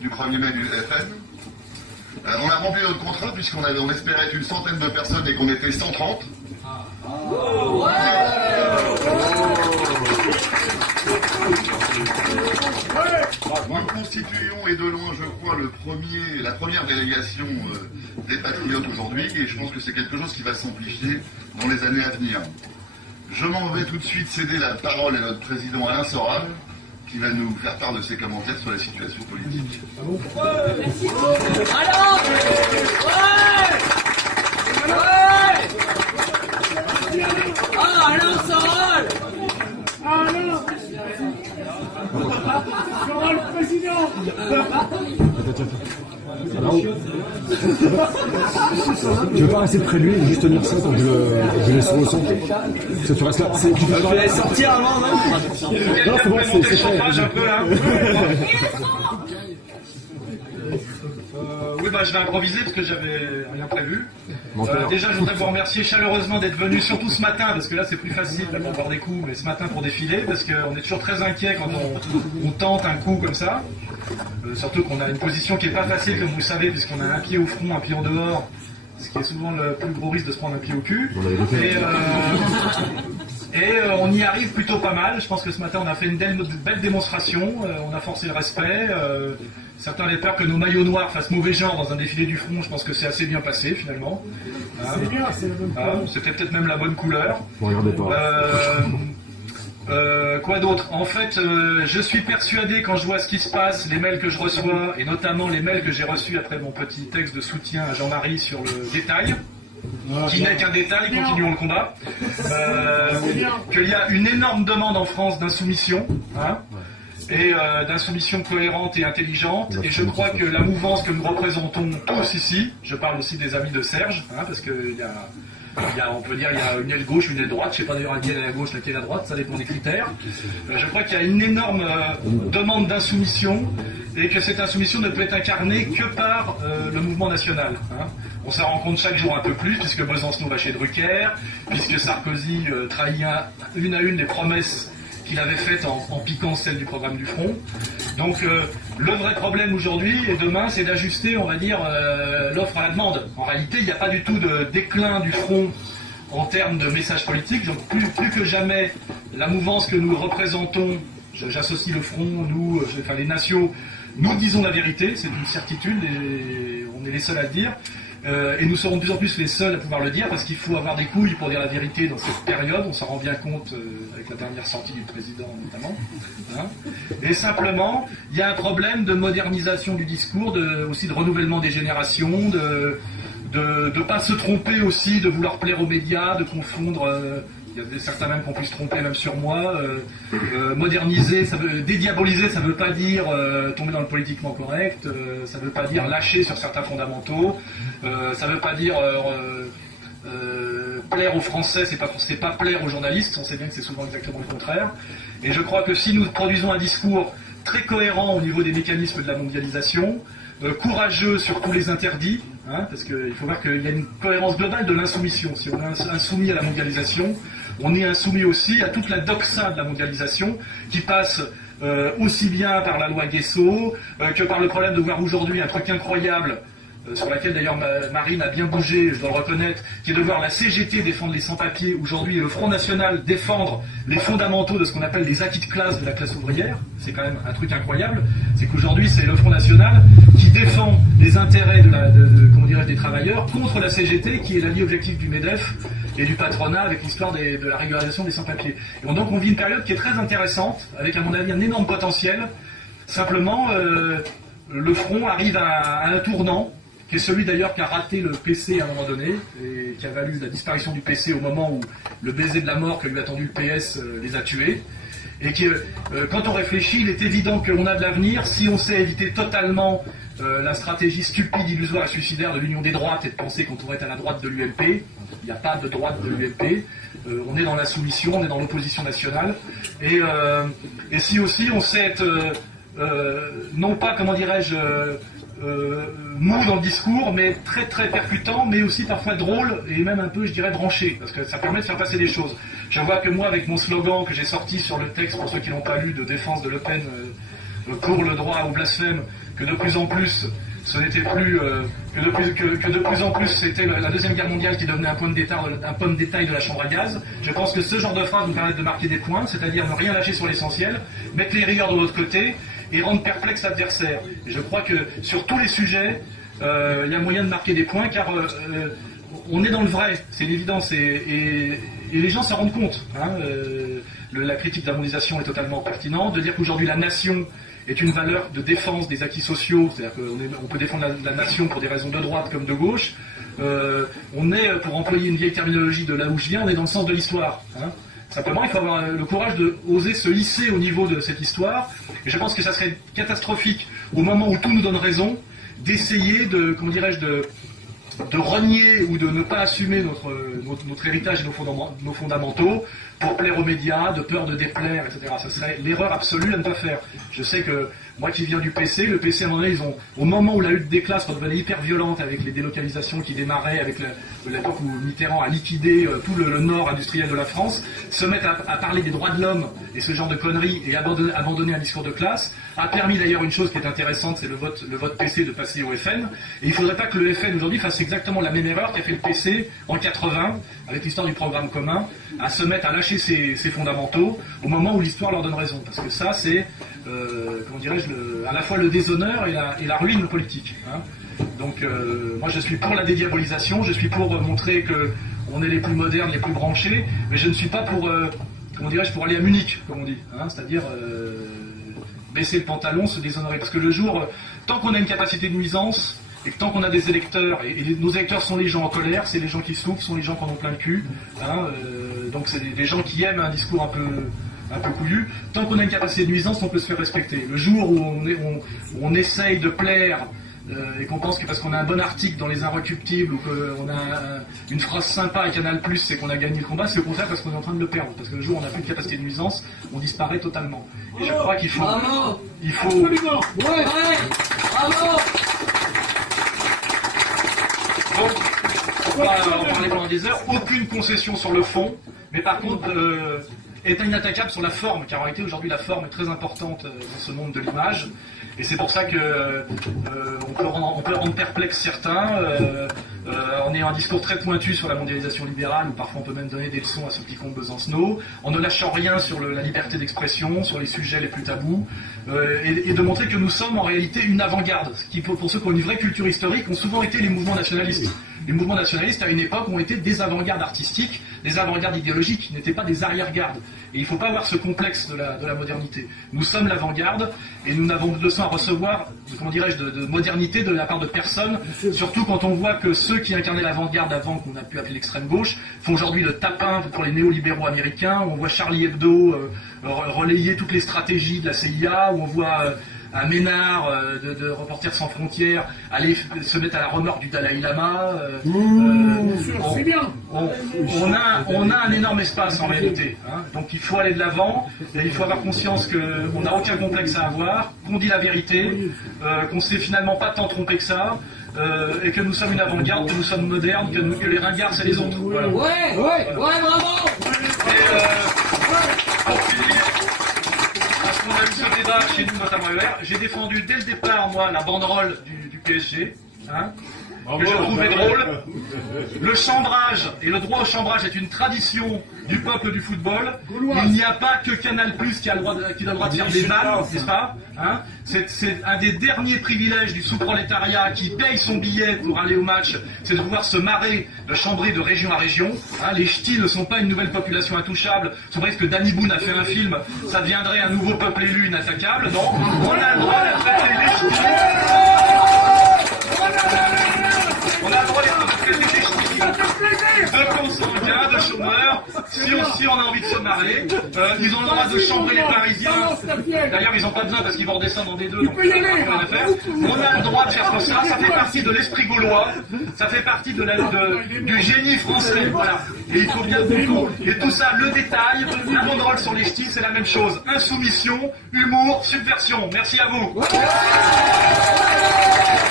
du 1er mai du FN. On a rempli notre contrat puisqu'on espérait être une centaine de personnes et qu'on était 130. Nous constituons, et de loin, je crois, la première délégation des Patriotes aujourd'hui, et je pense que c'est quelque chose qui va s'amplifier dans les années à venir. Je m'en vais tout de suite céder la parole à notre président Alain Soral, qui va nous faire part de ses commentaires sur la situation politique. Alors Alain Soral Soral, président. Tu veux pas rester près de lui et juste tenir ça pour que je laisse ressentir. Ça tu restes là. Tu vas sortir avant, non? Non, c'est bon, c'est fait. Un peu, hein. Oui, je vais improviser parce que j'avais rien prévu. Déjà, je voudrais vous remercier chaleureusement d'être venu, surtout ce matin, parce que là c'est plus facile pour boire des coups, mais ce matin pour défiler, parce qu'on est toujours très inquiet quand on tente un coup comme ça. Surtout qu'on a une position qui n'est pas facile, comme vous le savez, puisqu'on a un pied au front, un pied en dehors, ce qui est souvent le plus gros risque de se prendre un pied au cul. Et on y arrive plutôt pas mal. Je pense que ce matin on a fait une belle démonstration, on a forcé le respect. Certains avaient peur que nos maillots noirs fassent mauvais genre dans un défilé du front. Je pense que c'est assez bien passé finalement. C'est bien, c'est la bonne couleur. C'était peut-être même la bonne couleur. Regardez pas. Quoi d'autre? En fait, je suis persuadé quand je vois ce qui se passe, les mails que je reçois, et notamment les mails que j'ai reçus après mon petit texte de soutien à Jean-Marie sur le détail, qui n'est qu'un détail, continuons le combat, qu'il y a une énorme demande en France d'insoumission, et d'insoumission cohérente et intelligente, et je crois que la mouvance que nous représentons tous ici, je parle aussi des amis de Serge, parce qu'il y a... on peut dire il y a une aile gauche, une aile droite, je ne sais pas d'ailleurs laquelle est la gauche, laquelle est la droite, ça dépend des critères. Je crois qu'il y a une énorme demande d'insoumission et que cette insoumission ne peut être incarnée que par le mouvement national. On s'en rend compte chaque jour un peu plus, puisque Besancenot va chez Drucker, puisque Sarkozy trahit une à une les promesses qu'il avait faites en piquant celles du programme du Front. Donc le vrai problème aujourd'hui et demain, c'est d'ajuster, on va dire, l'offre à la demande. En réalité, il n'y a pas du tout de déclin du Front en termes de message politique. Donc plus que jamais, la mouvance que nous représentons, j'associe le Front, nous, les nations, nous disons la vérité, c'est une certitude, et on est les seuls à le dire. Et nous serons de plus en plus les seuls à pouvoir le dire, parce qu'il faut avoir des couilles pour dire la vérité dans cette période. On s'en rend bien compte avec la dernière sortie du président notamment. Et simplement, il y a un problème de modernisation du discours, aussi de renouvellement des générations, de ne pas se tromper aussi, de vouloir plaire aux médias, de confondre... il y a certains même qu'on puisse tromper même sur moi. Moderniser, dédiaboliser, ça ne veut pas dire tomber dans le politiquement correct, ça ne veut pas dire lâcher sur certains fondamentaux, ça ne veut pas dire plaire aux Français, c'est pas plaire aux journalistes, on sait bien que c'est souvent exactement le contraire. Et je crois que si nous produisons un discours très cohérent au niveau des mécanismes de la mondialisation, courageux sur tous les interdits, parce qu'il faut voir qu'il y a une cohérence globale de l'insoumission. Si on est insoumis à la mondialisation, on est insoumis aussi à toute la doxa de la mondialisation qui passe aussi bien par la loi Guesso que par le problème de voir aujourd'hui un truc incroyable sur laquelle d'ailleurs Marine a bien bougé, je dois le reconnaître, qui est de voir la CGT défendre les sans-papiers aujourd'hui et le Front National défendre les fondamentaux de ce qu'on appelle les acquis de classe de la classe ouvrière. C'est quand même un truc incroyable. C'est qu'aujourd'hui, c'est le Front National qui défend les intérêts des travailleurs contre la CGT, qui est l'allié objectif du MEDEF et du patronat avec l'histoire de la régularisation des sans-papiers. Et donc on vit une période qui est très intéressante, avec à mon avis un énorme potentiel. Simplement, le Front arrive à un tournant, qui est celui d'ailleurs qui a raté le PC à un moment donné, et qui a valu la disparition du PC au moment où le baiser de la mort que lui a tendu le PS les a tués. Et qui, quand on réfléchit, il est évident qu'on a de l'avenir si on sait éviter totalement la stratégie stupide, illusoire et suicidaire de l'union des droites et de penser qu'on pourrait être à la droite de l'UMP. Il n'y a pas de droite de l'UMP. On est dans la soumission, on est dans l'opposition nationale. Et si aussi on sait être, non pas, comment dirais-je, mou dans le discours, mais très très percutant, mais aussi parfois drôle et même un peu, je dirais, branché, parce que ça permet de faire passer des choses. Je vois que moi, avec mon slogan que j'ai sorti sur le texte, pour ceux qui l'ont pas lu, de défense de Le Pen pour le droit au blasphème, que de plus en plus, ce n'était plus que de plus en plus c'était la Deuxième Guerre mondiale qui devenait un point de détail de la chambre à gaz. Je pense que ce genre de phrase nous permet de marquer des points, c'est-à-dire ne rien lâcher sur l'essentiel, mettre les rigueurs de l'autre côté et rendre perplexe l'adversaire. Et je crois que sur tous les sujets, il y a moyen de marquer des points car on est dans le vrai, c'est une évidence et les gens s'en rendent compte. Hein, la critique de la mondialisation est totalement pertinente, de dire qu'aujourd'hui la nation est une valeur de défense des acquis sociaux, c'est-à-dire qu'on peut défendre la nation pour des raisons de droite comme de gauche. On est, pour employer une vieille terminologie de là où je viens, on est dans le sens de l'histoire. Hein. Simplement, il faut avoir le courage de oser se hisser au niveau de cette histoire. Et je pense que ça serait catastrophique, au moment où tout nous donne raison, d'essayer de, comment dirais-je, de renier ou de ne pas assumer notre héritage et nos fondamentaux pour plaire aux médias, de peur de déplaire, etc. Ça serait l'erreur absolue à ne pas faire. Je sais que moi qui viens du PC, le PC à un moment donné, au moment où la lutte des classes devenait hyper violente avec les délocalisations qui démarraient, avec l'époque où Mitterrand a liquidé tout le nord industriel de la France, se mettre à parler des droits de l'homme et ce genre de conneries et abandonner un discours de classe, a permis d'ailleurs une chose qui est intéressante, c'est le vote PC de passer au FN. Et il ne faudrait pas que le FN aujourd'hui fasse exactement la même erreur qu'a fait le PC en 80, avec l'histoire du programme commun, à se mettre à lâcher ses fondamentaux au moment où l'histoire leur donne raison. Parce que ça, c'est, comment dirais-je, à la fois le déshonneur et la ruine politique. Hein. Donc, moi, je suis pour la dédiabolisation, je suis pour montrer qu'on est les plus modernes, les plus branchés, mais je ne suis pas pour, comment dirais-je, pour aller à Munich, comme on dit. Hein, c'est-à-dire baisser le pantalon, se déshonorer. Parce que le jour, tant qu'on a une capacité de nuisance, et que tant qu'on a des électeurs, et nos électeurs sont les gens en colère, c'est les gens qui souffrent, sont les gens qui en ont plein le cul, hein, donc c'est des gens qui aiment un discours un peu couillu. Tant qu'on a une capacité de nuisance, on peut se faire respecter. Le jour où on essaye de plaire, et qu'on pense que parce qu'on a un bon article dans les Inrecuptibles ou qu'on a une phrase sympa à Canal+, c'est qu'on a gagné le combat, c'est au contraire parce qu'on est en train de le perdre. Parce que le jour où on n'a plus de capacité de nuisance, on disparaît totalement. Et je crois qu'il faut... Bravo. Il faut... Absolument. Ouais. Bravo. Donc, on va en parler pendant des heures. Aucune concession sur le fond, mais par contre, est inattaquable sur la forme, car en réalité, aujourd'hui, la forme est très importante dans ce monde de l'image. Et c'est pour ça que on peut rendre perplexe certains en ayant un discours très pointu sur la mondialisation libérale, où parfois on peut même donner des leçons à ceux qui comptent Besancenot, en ne lâchant rien sur la liberté d'expression, sur les sujets les plus tabous, et de montrer que nous sommes en réalité une avant-garde, ce qui, pour ceux qui ont une vraie culture historique, ont souvent été les mouvements nationalistes. Les mouvements nationalistes, à une époque, ont été des avant-gardes artistiques, des avant-gardes idéologiques, qui n'étaient pas des arrière-gardes. Et il ne faut pas avoir ce complexe de la modernité. Nous sommes l'avant-garde, et nous n'avons de leçons à recevoir, comment dirais-je, de modernité de la part de personne, surtout quand on voit que ceux qui incarnaient l'avant-garde avant, qu'on a pu appeler l'extrême gauche, font aujourd'hui le tapin pour les néolibéraux américains. On voit Charlie Hebdo relayer toutes les stratégies de la CIA, où on voit à Ménard de Reporters sans frontières aller se mettre à la remorque du Dalai Lama. C'est bien. On a un énorme espace en réalité. Hein. Donc il faut aller de l'avant, et il faut avoir conscience qu'on n'a aucun complexe à avoir, qu'on dit la vérité, qu'on s'est finalement pas tant trompé que ça, et que nous sommes une avant-garde, que nous sommes modernes, que les ringards c'est les autres. Voilà. Ouais, bravo. Et pour finir, parce qu'on a eu ce débat chez nous, notamment UR, j'ai défendu dès le départ, moi, la banderole du PSG, hein, que je trouvais drôle. Le chambrage, et le droit au chambrage est une tradition du peuple du football. Il n'y a pas que Canal+, qui a le droit de faire des vannes, n'est-ce pas, hein. C'est un des derniers privilèges du sous-prolétariat qui paye son billet pour aller au match, c'est de pouvoir se marrer, de chambrer de région à région. Hein. Les ch'tis ne sont pas une nouvelle population intouchable. Sous prétexte que Danny Boone a fait un film, ça deviendrait un nouveau peuple élu inattaquable. Non, on a le droit de traiter les ch'tis. On a le droit de traiter les ch'tis de consanguins, de chômeurs, si on a envie de se marrer. Ils ont le droit de chambrer les Parisiens. D'ailleurs, ils n'ont pas besoin parce qu'ils vont redescendre en D2. Donc, on a le droit de faire tout ça. Ça fait partie de l'esprit gaulois. Ça fait partie du génie français. Voilà. Et il faut bien comprendre. Et tout ça, le détail, la banderole sur les ch'tis, c'est la même chose. Insoumission, humour, subversion. Merci à vous.